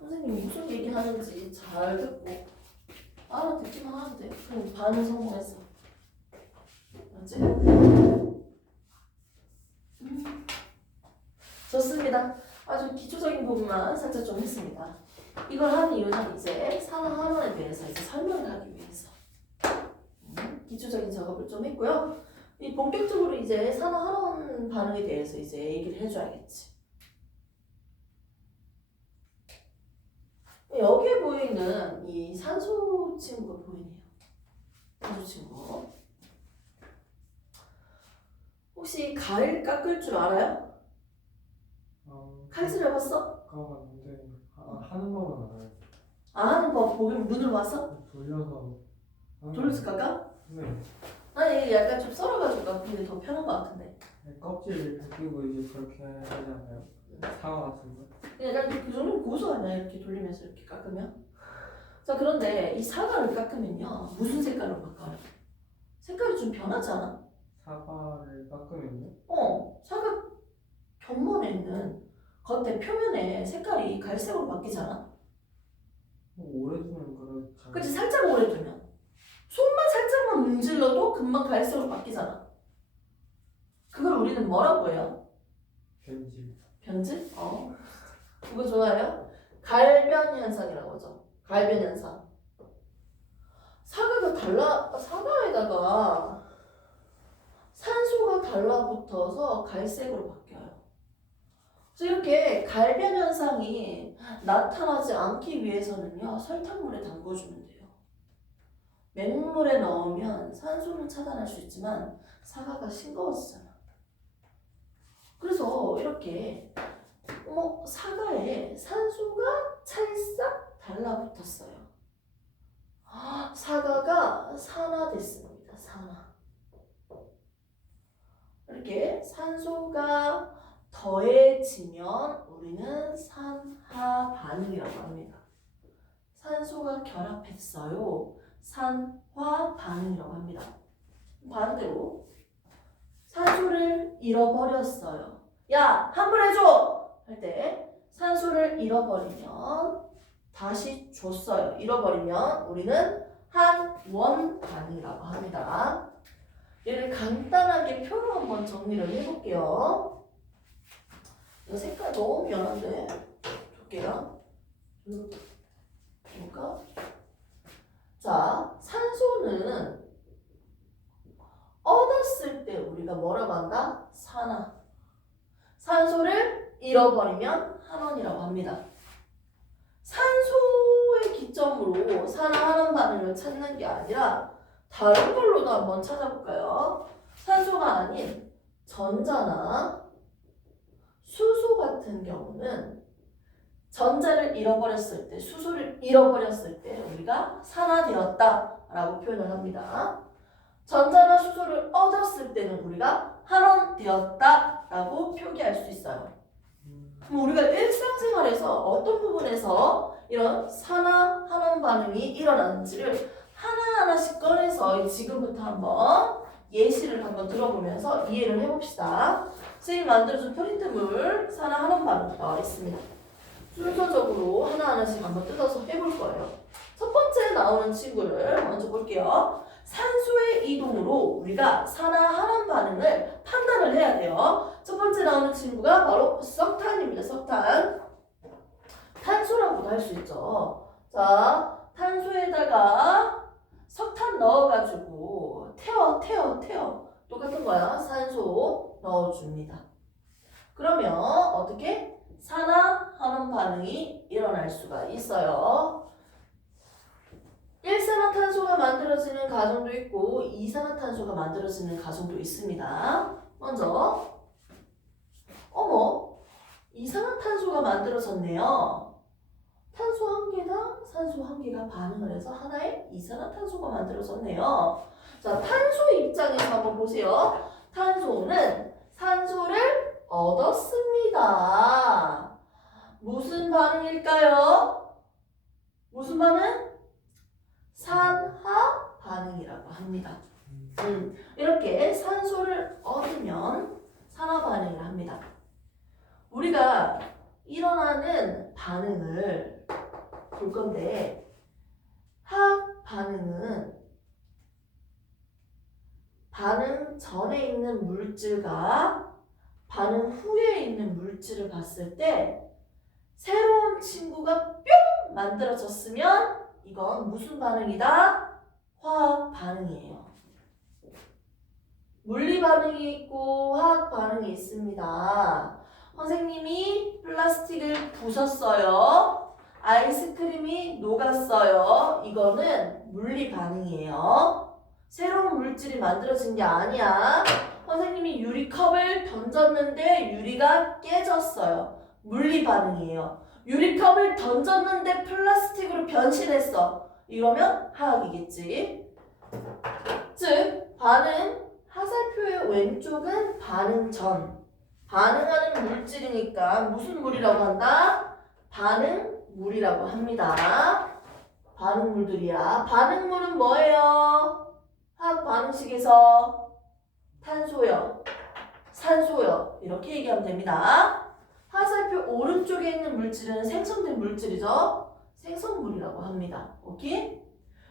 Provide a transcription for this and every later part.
선생님이 무슨 얘기 하는지 잘 듣고 알아듣기만 하면 돼. 그럼 반은 성공했어. 맞지? 좋습니다. 아주 기초적인 부분만 살짝 좀 했습니다. 이걸 하는 이유는 이제 산화환원에 대해서 이제 설명을 하기 위해서 기초적인 작업을 좀 했고요. 이 본격적으로 이제 산화환원 반응에 대해서 이제 얘기를 해줘야겠지. 여기에 보이는 이 산소 친구가 보이네요. 산소 친구. 혹시 가일 깎을 줄 알아요? 칼질 해봤어? 가봤는데 하는 법은 알아요. 아는 법 보기면 눈으로 봤어? 돌려서 돌려서 깎아? 네. 아니 약간 좀 썰어가지고 깎는 게 더 편한 것 같은데. 껍질을 벗기고 이제 그렇게 하지 않아요? 사과 같은 거? 약간 그 정도는 고소 아니야? 이렇게 돌리면서 이렇게 깎으면? 자 그런데 이 사과를 깎으면요 무슨 색깔로 바꿔요? 색깔이 좀 변하지 않아? 사과를 깎으면요? 사과 곁면에 있는 겉에 표면에 색깔이 갈색으로 바뀌잖아? 오래 두면 그렇지 않아요? 그치? 살짝 오래 두면 손만 살짝만 문질러도 금방 갈색으로 바뀌잖아. 그걸 우리는 뭐라고 해요? 변질. 변질? 그거 좋아해요? 갈변 현상이라고 하죠. 갈변 현상. 사과에다가 산소가 달라붙어서 갈색으로 바뀌어요. 그래서 이렇게 갈변 현상이 나타나지 않기 위해서는요, 설탕물에 담궈주면 돼요. 맹물에 넣으면 산소는 차단할 수 있지만 사과가 싱거워지잖아. 그래서 이렇게 사과에 산소가 찰싹 달라붙었어요. 사과가 산화됐습니다. 산화. 이렇게 산소가 더해지면 우리는 산화 반응이라고 합니다. 산소가 결합했어요. 산화 반응이라고 합니다. 반대로 산소를 잃어버렸어요. 야, 환불해줘! 할 때 산소를 잃어버리면 다시 줬어요. 잃어버리면 우리는 한원 반응이라고 합니다. 얘를 간단하게 표로 한번 정리를 해볼게요. 이 색깔 너무 미안한데 줄게요. 볼까? 자, 산소는 얻었을 때 우리가 뭐라고 한다? 산화. 산소를 잃어버리면 한원이라고 합니다. 산소의 기점으로 산화하는 반응을 찾는 게 아니라 다른 걸로도 한번 찾아볼까요? 산소가 아닌 전자나 수소 같은 경우는 전자를 잃어버렸을 때, 수소를 잃어버렸을 때 우리가 산화되었다라고 표현을 합니다. 전자나 수소를 얻었을 때는 우리가 한원되었다라고 표기할 수 있어요. 그럼 우리가 일상생활에서 어떤 부분에서 이런 산화, 한원 반응이 일어나는지를 하나하나씩 꺼내서 지금부터 한번 예시를 한번 들어보면서 이해를 해봅시다. 선생님이 만들어준 프린트물 산화, 한원 반응 나와 있습니다. 순서적으로 하나하나씩 한번 뜯어서 해볼 거예요. 첫 번째 나오는 친구를 먼저 볼게요. 산소의 이동으로 우리가 산화, 한원 반응을 판단을 해야 돼요. 첫 번째 나오는 친구가 바로 석탄입니다. 석탄. 탄소라고도 할 수 있죠. 자, 탄소에다가 석탄 넣어가지고 태워. 똑같은 거야. 산소 넣어줍니다. 그러면 어떻게? 산화, 한원 반응이 일어날 수가 있어요. 일산화탄소가 만들어지는 가정도 있고 이산화탄소가 만들어지는 가정도 있습니다. 먼저 이산화탄소가 만들어졌네요. 탄소 한 개당 산소 한 개가 반응을 해서 하나의 이산화탄소가 만들어졌네요. 자, 탄소 입장에서 한번 보세요. 탄소는 산소를 얻었습니다. 무슨 반응일까요? 무슨 반응? 산화 반응이라고 합니다. 이렇게 산소를 얻으면 산화 반응을 합니다. 우리가 일어나는 반응을 볼 건데 화학 반응은 반응 전에 있는 물질과 반응 후에 있는 물질을 봤을 때 새로운 친구가 뿅 만들어졌으면 이건 무슨 반응이다? 화학 반응이에요. 물리 반응이 있고 화학 반응이 있습니다. 선생님이 플라스틱을 부쉈어요. 아이스크림이 녹았어요. 이거는 물리 반응이에요. 새로운 물질이 만들어진 게 아니야. 선생님이 유리컵을 던졌는데 유리가 깨졌어요. 물리 반응이에요. 유리컵을 던졌는데 플라스틱으로 변신했어. 이러면 화학이겠지. 즉 반응 화살표의 왼쪽은 반응 전. 반응하는 물질이니까 무슨 물이라고 한다? 반응물이라고 합니다. 반응물들이야. 반응물은 뭐예요? 화학 반응식에서 탄소요, 산소요 이렇게 얘기하면 됩니다. 화살표 오른쪽에 있는 물질은 생성된 물질이죠. 생성물이라고 합니다. 오케이?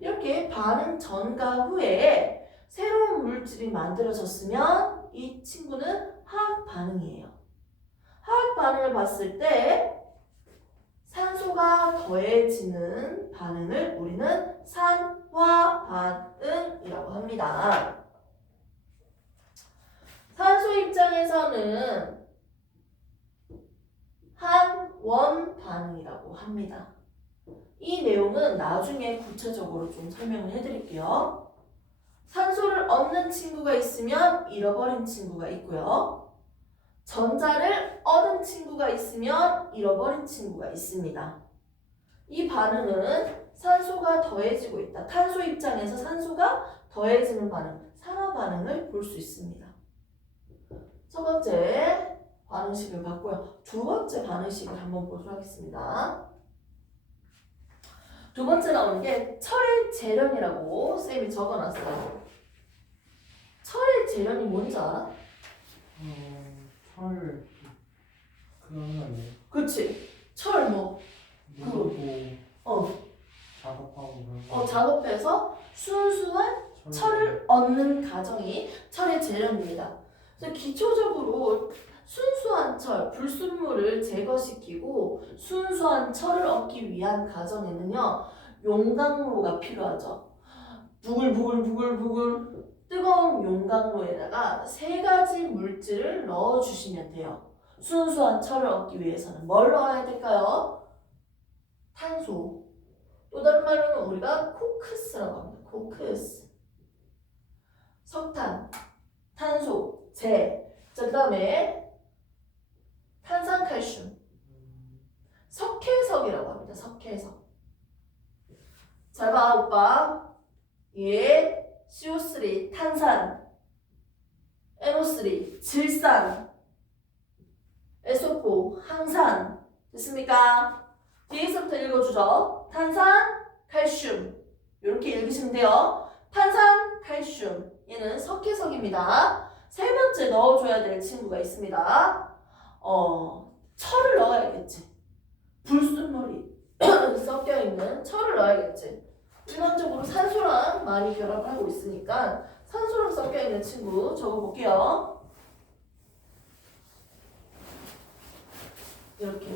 이렇게 반응 전과 후에 새로운 물질이 만들어졌으면 이 친구는 화학 반응이에요. 화학 반응을 봤을 때 산소가 더해지는 반응을 우리는 산화 반응이라고 합니다. 산소 입장에서는 한원 반응이라고 합니다. 이 내용은 나중에 구체적으로 좀 설명을 해드릴게요. 산소를 얻는 친구가 있으면 잃어버린 친구가 있고요. 전자를 얻은 친구가 있으면 잃어버린 친구가 있습니다. 이 반응은 산소가 더해지고 있다. 탄소 입장에서 산소가 더해지는 반응, 산화 반응을 볼 수 있습니다. 첫 번째 반응식을 봤고요. 두 번째 반응식을 한번 보도록 하겠습니다. 두 번째 나오는 게 철의 재련이라고 쌤이 적어놨어요. 철의 재련이 뭔지 알아? 철 그런 거 아니에요? 그치? 철 뭐? 누르고 어. 작업하고 그런 거. 작업해서 순수한 철을 얻는 과정이 철의 재련입니다. 그래서 기초적으로 순수한 철, 불순물을 제거시키고 순수한 철을 얻기 위한 과정에는요, 용광로가 필요하죠. 부글부글 뜨거운 용광로에다가 세 가지 물질을 넣어주시면 돼요. 순수한 철을 얻기 위해서는 뭘 넣어야 될까요? 탄소. 또 다른 말로는 우리가 코크스라고 합니다. 코크스. 석탄, 탄소, 재. 자, 그 다음에 탄산칼슘. 석회석이라고 합니다. 석회석. 잘 봐, 오빠. 얘 CO3, 탄산, NO3, 질산, SO4, 항산. 됐습니까? 뒤에서부터 읽어주죠. 탄산, 칼슘. 이렇게 읽으시면 돼요. 탄산, 칼슘. 얘는 석회석입니다. 세 번째 넣어줘야 될 친구가 있습니다. 철을 넣어야겠지. 불순물이 섞여있는 철을 넣어야겠지. 일반적으로 산소랑 많이 결합을 하고 있으니까 산소랑 섞여있는 친구 적어볼게요. 이렇게.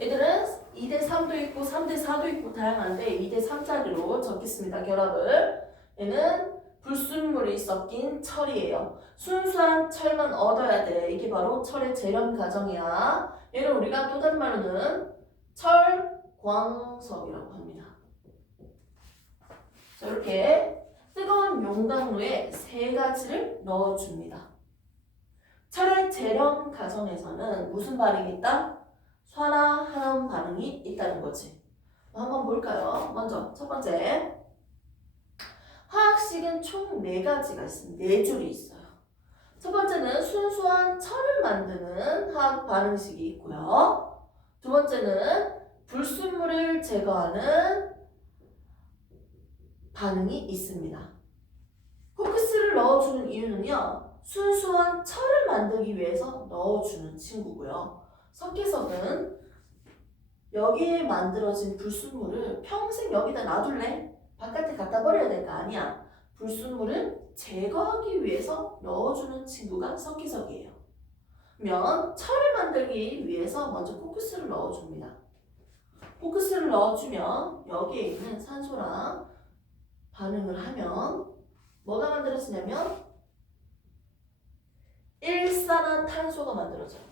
얘들은 2대3도 있고 3대4도 있고 다양한데 2대3짜리로 적겠습니다. 결합을. 얘는 불순물이 섞인 철이에요. 순수한 철만 얻어야 돼. 이게 바로 철의 재련 과정이야. 얘를 우리가 또 다른 말로는 철광석이라고 합니다. 자, 이렇게 뜨거운 용광로에 세 가지를 넣어줍니다. 철의 재련 과정에서는 무슨 반응이 있다? 산화하는 반응이 있다는 거지. 한번 볼까요? 먼저 첫 번째. 화학식은 총 4가지가 있습니다. 4줄이 있어요. 첫 번째는 순수한 철을 만드는 화학 반응식이 있고요. 두 번째는 불순물을 제거하는 반응이 있습니다. 코크스를 넣어주는 이유는요. 순수한 철을 만들기 위해서 넣어주는 친구고요. 석회석은 여기에 만들어진 불순물을 평생 여기다 놔둘래? 바깥에 갖다 버려야 될 거 아니야. 불순물은 제거하기 위해서 넣어주는 친구가 석기석이에요. 그러면 철을 만들기 위해서 먼저 포크스를 넣어줍니다. 포크스를 넣어주면 여기에 있는 산소랑 반응을 하면 뭐가 만들어지냐면 일산화탄소가 만들어져요.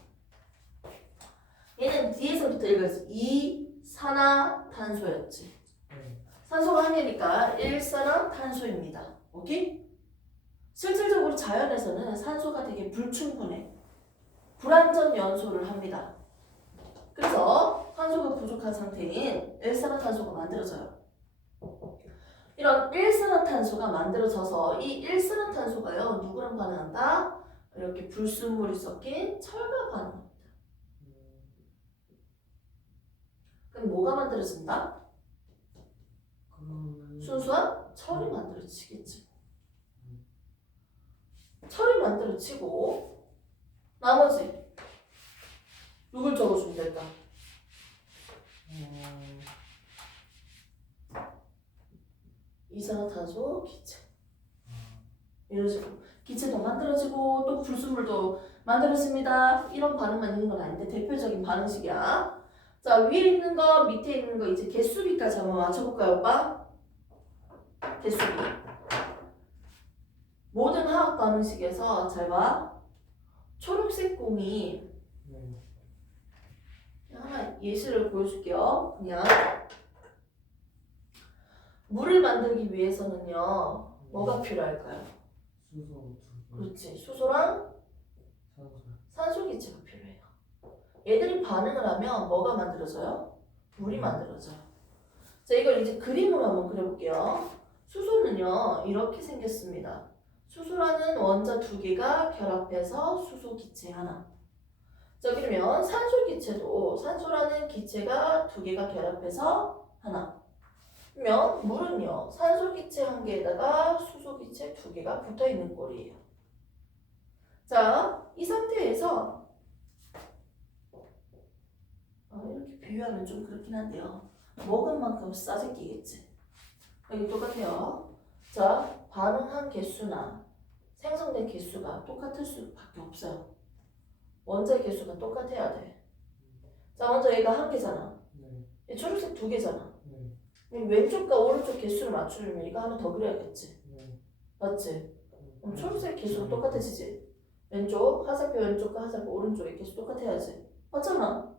얘는 뒤에서부터 읽어서 이산화탄소였지. 산소가 한 개니까 일산화탄소입니다. 오케이? 실질적으로 자연에서는 산소가 되게 불충분해. 불완전 연소를 합니다. 그래서 산소가 부족한 상태인 일산화탄소가 만들어져요. 이런 일산화탄소가 만들어져서 이 일산화탄소가요, 누구랑 반응한다? 이렇게 불순물이 섞인 철과 반응합니다. 그럼 뭐가 만들어진다? 순수한 철이 만들어지겠지. 철이 만들어지고 나머지 누굴 적어주면 될까? 이산화탄소 기체. 이런 식으로 기체도 만들어지고 또 불순물도 만들어집니다. 이런 반응만 있는 건 아닌데 대표적인 반응식이야. 자, 위에 있는 거 밑에 있는 거 이제 개수비까지 한번 맞춰볼까요, 오빠? 개수비. 모든 화학 반응식에서 잘 봐. 초록색 공이 하나 예시를 보여줄게요. 그냥 물을 만들기 위해서는요, 뭐가 필요할까요? 수소. 그렇지, 수소랑 산소. 산소 기체가 필요해요. 얘들이 반응을 하면 뭐가 만들어져요? 물이 만들어져요. 자, 이걸 이제 그림으로 한번 그려볼게요. 수소는요, 이렇게 생겼습니다. 수소라는 원자 두 개가 결합해서 수소 기체 하나. 자, 그러면 산소 기체도 산소라는 기체가 두 개가 결합해서 하나. 그러면 물은요, 산소 기체 한 개에다가 수소 기체 두 개가 붙어 있는 꼴이에요. 자, 이 상태에서 이렇게 비유하면 좀 그렇긴 한데요. 먹은 만큼 싸제끼겠지. 여기 똑같아요. 자, 반응한 개수나 생성된 개수가 똑같을 수밖에 없어요. 원자의 개수가 똑같아야 돼. 자, 먼저 얘가 한 개잖아. 얘 초록색 두 개잖아. 왼쪽과 오른쪽 개수를 맞추려면 이거 하나 더 그려야겠지. 맞지? 그럼 초록색 개수가 똑같아지지. 왼쪽, 화살표 왼쪽과 화살표 오른쪽의 개수 똑같아야지. 맞잖아.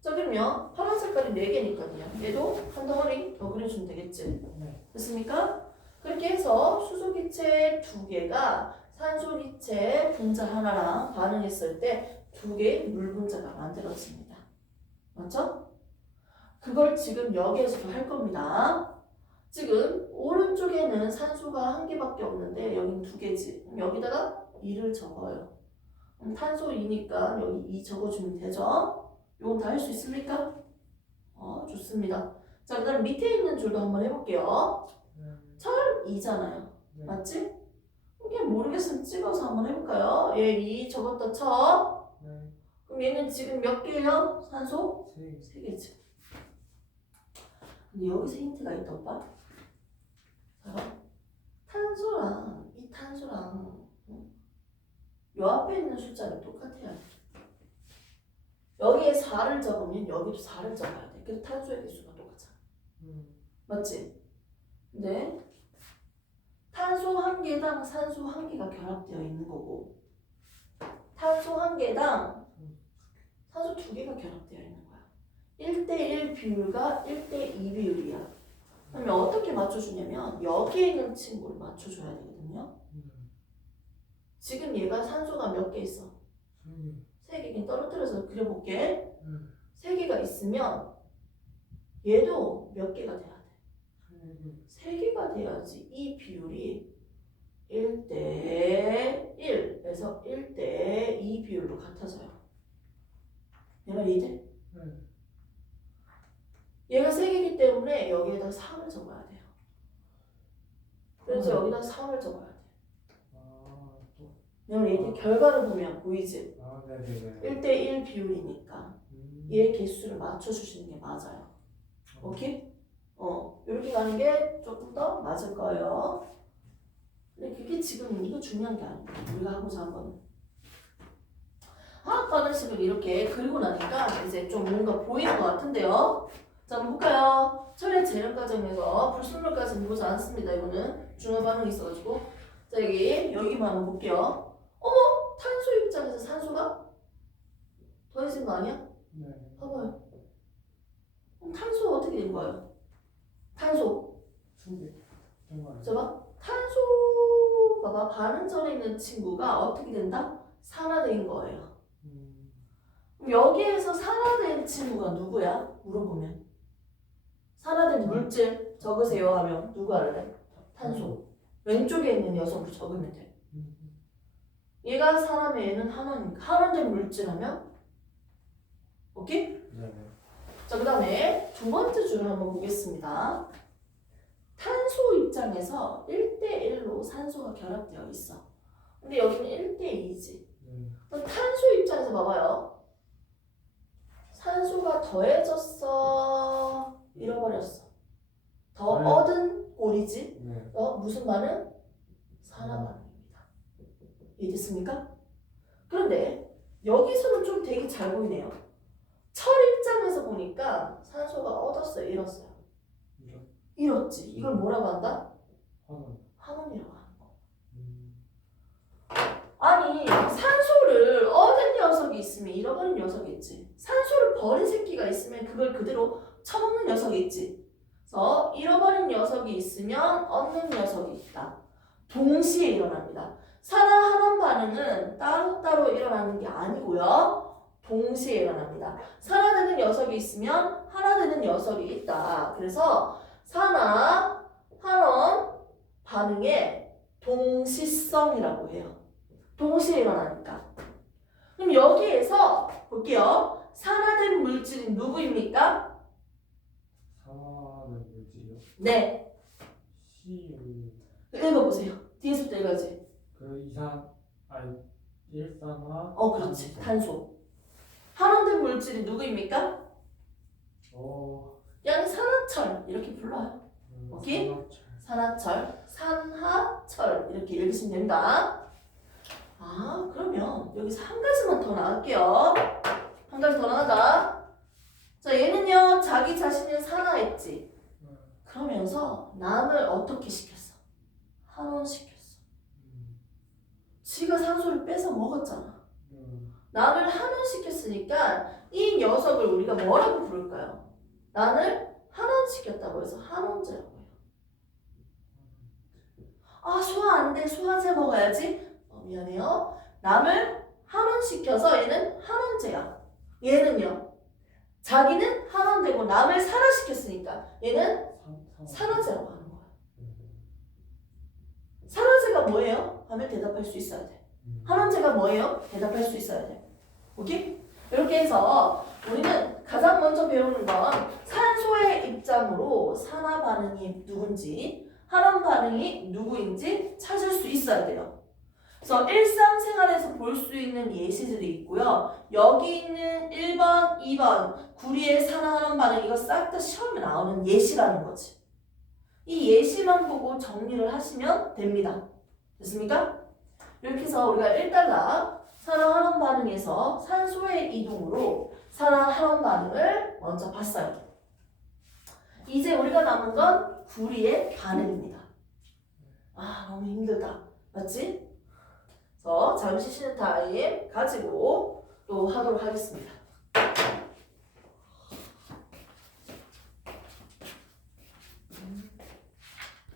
자, 그러면 파란 색깔이 4개니까요. 얘도 한 덩어리 더 그려주면 되겠지. 됐습니까? 그렇게 해서 수소기체 2개가 산소기체 분자 하나랑 반응했을 때 2개의 물 분자가 만들어집니다. 맞죠? 그걸 지금 여기에서도 할 겁니다. 지금 오른쪽에는 산소가 1개밖에 없는데 여기는 2개지. 그럼 여기다가 2를 적어요. 그럼 탄소 2니까 여기 2 적어주면 되죠? 이건 다 할 수 있습니까? 좋습니다. 자, 그 다음 밑에 있는 줄도 한번 해볼게요. 철 2잖아요. 맞지? 이게 모르겠으면 찍어서 한번 해볼까요? 얘 2 적었다 쳐. 그럼 얘는 지금 몇 개예요? 산소? 3개지. 근데 여기서 힌트가 있다, 오빠. 자, 탄소랑 이 탄소랑 요 앞에 있는 숫자는 똑같아야 돼. 여기에 4를 적으면 여기도 4를 적어야 돼. 그래서 탄소의 개수가 똑같잖아. 맞지? 근데 탄소 1개당 산소 1개가 결합되어 있는 거고 탄소 1개당 산소 2개가 결합되어 있는 거야. 1대1 비율과 1대2 비율이야. 그러면 어떻게 맞춰주냐면 여기에 있는 친구를 맞춰줘야 되거든요. 지금 얘가 산소가 몇 개 있어? 3개. 떨어뜨려서 그려볼게. 3개가 있으면 얘도 몇 개가 돼야 돼? 3개가 돼야지 이 비율이 1대1에서 1대2 비율로 같아져요. 내 말 이해돼? 얘가 3개이기 때문에 여기에다 3을 적어야 돼요. 그래서 여기다 3을 적어야 돼. 내 말 이해돼? 결과를 보면 보이지? 1대1 비율이니까. 얘 개수를 맞춰주시는 게 맞아요. 오케이? 이렇게 가는 게 조금 더 맞을 거예요. 근데 그게 지금 이거 중요한 게 아니에요. 우리가 하고자 한 거는. 화학 반응식을 이렇게 그리고 나니까 이제 좀 뭔가 보이는 것 같은데요. 자, 한번 볼까요? 철의 재련 과정에서 불순물까지는 보지 않습니다. 이거는 중화 반응이 있어가지고. 자, 여기만 한번 볼게요. 어머! 탄소 입장에서 산소가 더해진 거 아니야? 네. 봐봐요. 그럼 탄소 어떻게 된 거예요? 탄소. 수비. 정말. 봐봐. 탄소 봐봐. 반응 전에 있는 친구가 어떻게 된다? 산화된 거예요. 그럼 여기에서 산화된 친구가 누구야? 물어보면. 산화된 물질 적으세요 하면 누구 할래? 탄소. 왼쪽에 있는 녀석으로 적으면 돼. 얘가 사람의 얘는 한원이니까 한원된 물질 하면 오케이? 네. 자, 그 다음에 두 번째 줄을 한번 보겠습니다. 탄소 입장에서 1대1로 산소가 결합되어 있어. 근데 여기는 1대2지. 그럼 탄소 입장에서 봐봐요. 산소가 더해졌어. 잃어버렸어. 더 네. 얻은 꼴이지. 네. 무슨 반응? 산화 반응입니다. 이해됐습니까? 그런데 여기서는 좀 되게 잘 보이네요. 철 입장에서 보니까 산소가 얻었어요, 잃었어요? 잃었지. 이걸 뭐라고 한다? 한원이라고 하는 거. 아니, 산소를 얻은 녀석이 있으면 잃어버린 녀석이 있지. 산소를 버린 새끼가 있으면 그걸 그대로 처먹는 녀석이 있지. 그래서 잃어버린 녀석이 있으면 얻는 녀석이 있다. 동시에 일어납니다. 산화 한원 반응은 따로따로 일어나는 게 아니고요. 동시에 일어납니다. 산화되는 녀석이 있으면 한화되는 녀석이 있다. 그래서 산화 한원 반응의 동시성이라고 해요. 동시에 일어나니까. 그럼 여기에서 볼게요. 산화된 물질이 누구입니까? 산화된 물질이요? 네. C. 읽어보세요. 뒤에서부터 읽어야지. 일산화. 그렇지. 탄소. 한원된 물질이 누구입니까? 그냥 산화철 이렇게 불러요. 오케이? 산화철, 산화철 이렇게 읽으시면 됩니다. 그러면 여기서 한 가지만 더 나갈게요. 한 가지 더 나가자. 자, 얘는요 자기 자신을 산화했지. 그러면서 남을 어떻게 시켰어? 한원시켰어. 지가 산소를 뺏어 먹었잖아. 남을 한원시켰으니까 이 녀석을 우리가 뭐라고 부를까요? 남을 한원시켰다고 해서 한원제라고 해요. 소화 안 돼. 소화제 먹어야지. 미안해요. 남을 한원시켜서 얘는 한원제야. 얘는요. 자기는 한원되고 남을 산화시켰으니까 얘는 산화제라고 하는 거야. 산화제가 뭐예요? 하면 대답할 수 있어야 돼. 한원제가 뭐예요? 대답할 수 있어야 돼. 오케이? 이렇게 해서 우리는 가장 먼저 배우는 건 산소의 입장으로 산화 반응이 누군지 한원 반응이 누구인지 찾을 수 있어야 돼요. 그래서 일상생활에서 볼 수 있는 예시들이 있고요. 여기 있는 1번, 2번 구리의 산화 한원 반응 이거 싹 다 시험에 나오는 예시라는 거지. 이 예시만 보고 정리를 하시면 됩니다. 됐습니까? 이렇게 해서 우리가 1달러 산화 한원 반응에서 산소의 이동으로 산화 한원 반응을 먼저 봤어요. 이제 우리가 남은 건 구리의 반응입니다. 너무 힘들다. 맞지? 그래서 잠시 쉬는 타임 가지고 또 하도록 하겠습니다.